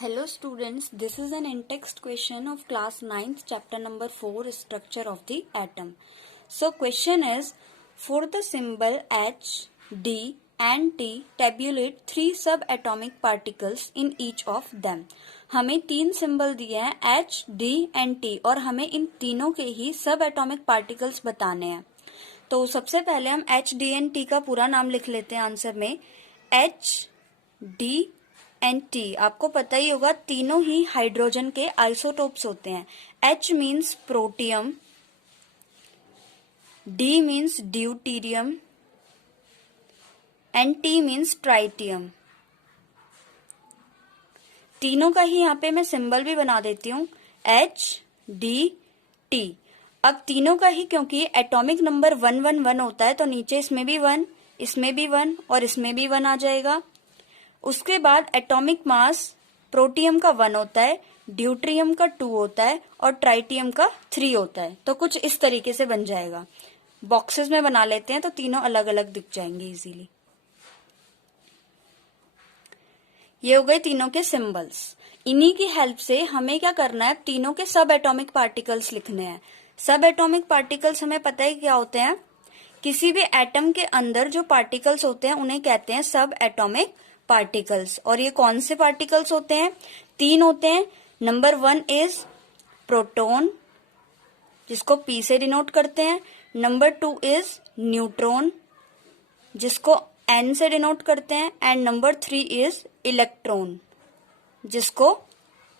Hello students, this is an in-text question of class 9th chapter number 4 structure of the atom. So question is, for the symbol H, D and T tabulate 3 subatomic particles in each of them. हमें 3 symbol दिए हैं H, D and T और हमें इन तीनों के ही सब atomic particles बताने हैं. तो सबसे पहले हम H, D and T का पूरा नाम लिख लेते हैं आंसर में. H, D एंड टी आपको पता ही होगा तीनों ही हाइड्रोजन के आइसोटोप्स होते हैं. H means protium, D means deuterium and T means tritium. तीनों का ही यहाँ पे मैं सिंबल भी बना देती हूँ H, D, T. अब तीनों का ही क्योंकि एटॉमिक नंबर 111 होता है तो नीचे इसमें भी 1, इसमें भी 1 और इसमें भी 1 आ जाएगा. उसके बाद एटॉमिक मास प्रोटियम का 1 होता है, ड्यूट्रियम का 2 होता है और ट्राइटियम का 3 होता है. तो कुछ इस तरीके से बन जाएगा. बॉक्सेस में बना लेते हैं तो तीनों अलग अलग दिख जाएंगे इजीली. ये हो गए तीनों के सिंबल्स. इन्हीं की हेल्प से हमें क्या करना है, तीनों के सब एटॉमिक पार्टिकल्स लिखने हैं. सब एटॉमिक पार्टिकल्स हमें पता है क्या होते हैं. किसी भी एटम के अंदर जो पार्टिकल्स होते हैं उन्हें कहते हैं सब एटॉमिक पार्टिकल्स. और ये कौन से पार्टिकल्स होते हैं, 3 होते हैं. नंबर 1 इज प्रोटॉन जिसको P से डिनोट करते हैं. नंबर 2 इज न्यूट्रॉन जिसको N से डिनोट करते हैं. एंड नंबर 3 इज इलेक्ट्रॉन जिसको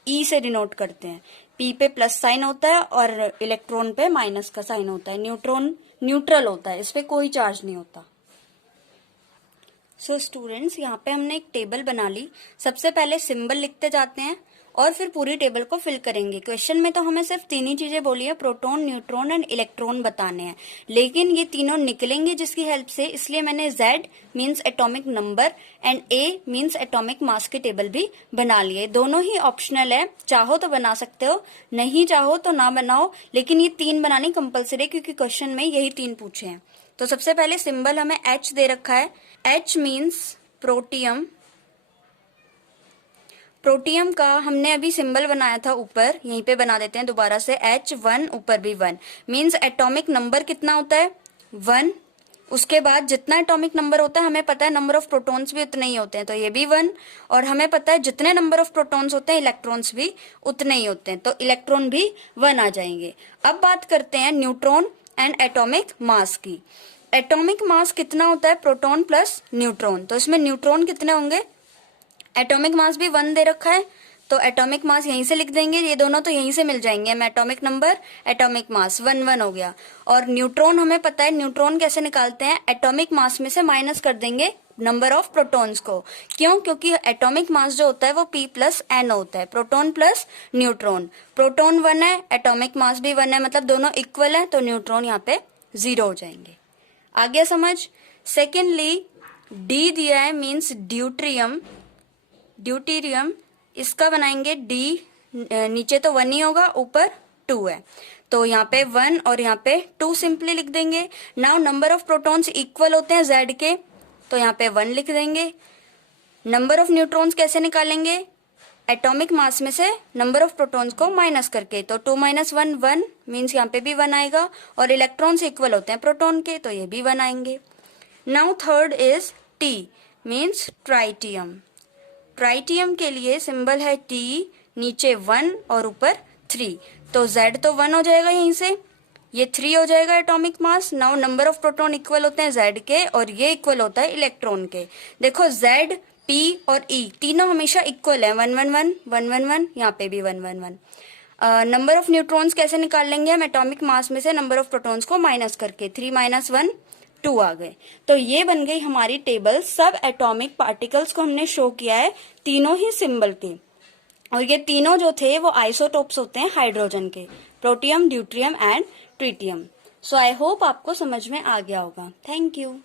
E से डिनोट करते हैं. P पे प्लस साइन होता है और इलेक्ट्रॉन पे माइनस का साइन होता है. न्यूट्रॉन न्यूट्रल होता है, इस पे कोई चार्ज नहीं होता. सो स्टूडेंट्स, यहाँ पे हमने एक टेबल बना ली. सबसे पहले सिंबल लिखते जाते हैं और फिर पूरी टेबल को फिल करेंगे. क्वेश्चन में तो हमें सिर्फ 3 ही चीजें बोली है, प्रोटॉन, न्यूट्रॉन एंड इलेक्ट्रॉन बताने हैं. लेकिन ये तीनों निकलेंगे जिसकी हेल्प से, इसलिए मैंने Z means atomic number and A means atomic mass की टेबल भी बना लिए. दोनों ही ऑप्शनल है, चाहो तो बना सकते हो, नहीं चाहो तो ना बनाओ. लेकिन ये 3 बनानी कंपलसरी है क्योंकि क्वेश्चन में यही 3 पूछे हैं. तो सबसे पहले सिंबल हमें H दे रखा है. H means protium. प्रोटियम का हमने अभी सिंबल बनाया था ऊपर, यहीं पे बना देते हैं दोबारा से. H1 ऊपर भी 1 मीन्स एटॉमिक नंबर कितना होता है, 1. उसके बाद जितना एटॉमिक नंबर होता है हमें पता है नंबर ऑफ प्रोटॉन्स भी उतने ही होते हैं तो ये भी 1. और हमें पता है जितने नंबर ऑफ प्रोटॉन्स होते हैं इलेक्ट्रॉन्स भी उतने ही होते हैं तो इलेक्ट्रॉन भी 1 आ जाएंगे. अब बात करते हैं न्यूट्रॉन एंड एटॉमिक मास की. एटॉमिक मास कितना होता है, प्रोटॉन प्लस न्यूट्रॉन. तो इसमें न्यूट्रॉन कितने होंगे, एटॉमिक मास भी 1 दे रखा है तो एटॉमिक मास यहीं से लिख देंगे. ये दोनों तो यहीं से मिल जाएंगे. हम एटॉमिक नंबर एटॉमिक मास 1 1 हो गया. और न्यूट्रॉन हमें पता है, न्यूट्रॉन कैसे निकालते हैं, एटॉमिक मास में से माइनस कर देंगे नंबर ऑफ प्रोटॉन्स को. क्यों, क्योंकि एटॉमिक मास जो होता है वो P प्लस N होता है, प्रोटॉन प्लस न्यूट्रॉन. प्रोटॉन 1 है, एटॉमिक मास भी 1 है, मतलब दोनों इक्वल है तो न्यूट्रॉन यहाँ पे 0 हो जाएंगे. आ गया समझ. सेकेंडली D दिया है मीन्स ड्यूट्रियम. ड्यूटीरियम इसका बनाएंगे D, नीचे तो 1 ही होगा, ऊपर 2 है तो यहाँ पे 1 और यहाँ पे 2 सिंपली लिख देंगे. Now number of protons equal होते हैं Z के तो यहाँ पे 1 लिख देंगे. नंबर ऑफ न्यूट्रॉन्स कैसे निकालेंगे, एटॉमिक मास में से नंबर ऑफ प्रोटॉन्स को माइनस करके. तो 2 - 1 1 मीन्स यहाँ पे भी 1 आएगा. और इलेक्ट्रॉन्स इक्वल होते हैं प्रोटॉन के तो ये भी 1 आएंगे. Now third is T means tritium. Tritium के लिए सिंबल है T, नीचे 1 और ऊपर 3. तो Z तो 1 हो जाएगा यहीं से, ये 3 हो जाएगा atomic mass. Now number of proton equal होते हैं Z के और ये इक्वल होता है इलेक्ट्रॉन के. देखो Z, P और E तीनों हमेशा इक्वल है, 1 1 1 1 1 1, यहाँ पे भी 1 1 1. नंबर ऑफ न्यूट्रॉन्स कैसे निकाल लेंगे हम, एटॉमिक मास में से नंबर ऑफ प्रोटॉन्स को माइनस करके. 3 - 1 2 आ गए. तो ये बन गई हमारी टेबल. सब एटॉमिक पार्टिकल्स को हमने शो किया है तीनों ही सिंबल के. और ये तीनों जो थे वो आइसोटोप्स होते हैं हाइड्रोजन के, protium, deuterium and tritium. So I hope आपको समझ में आ गया होगा. Thank you.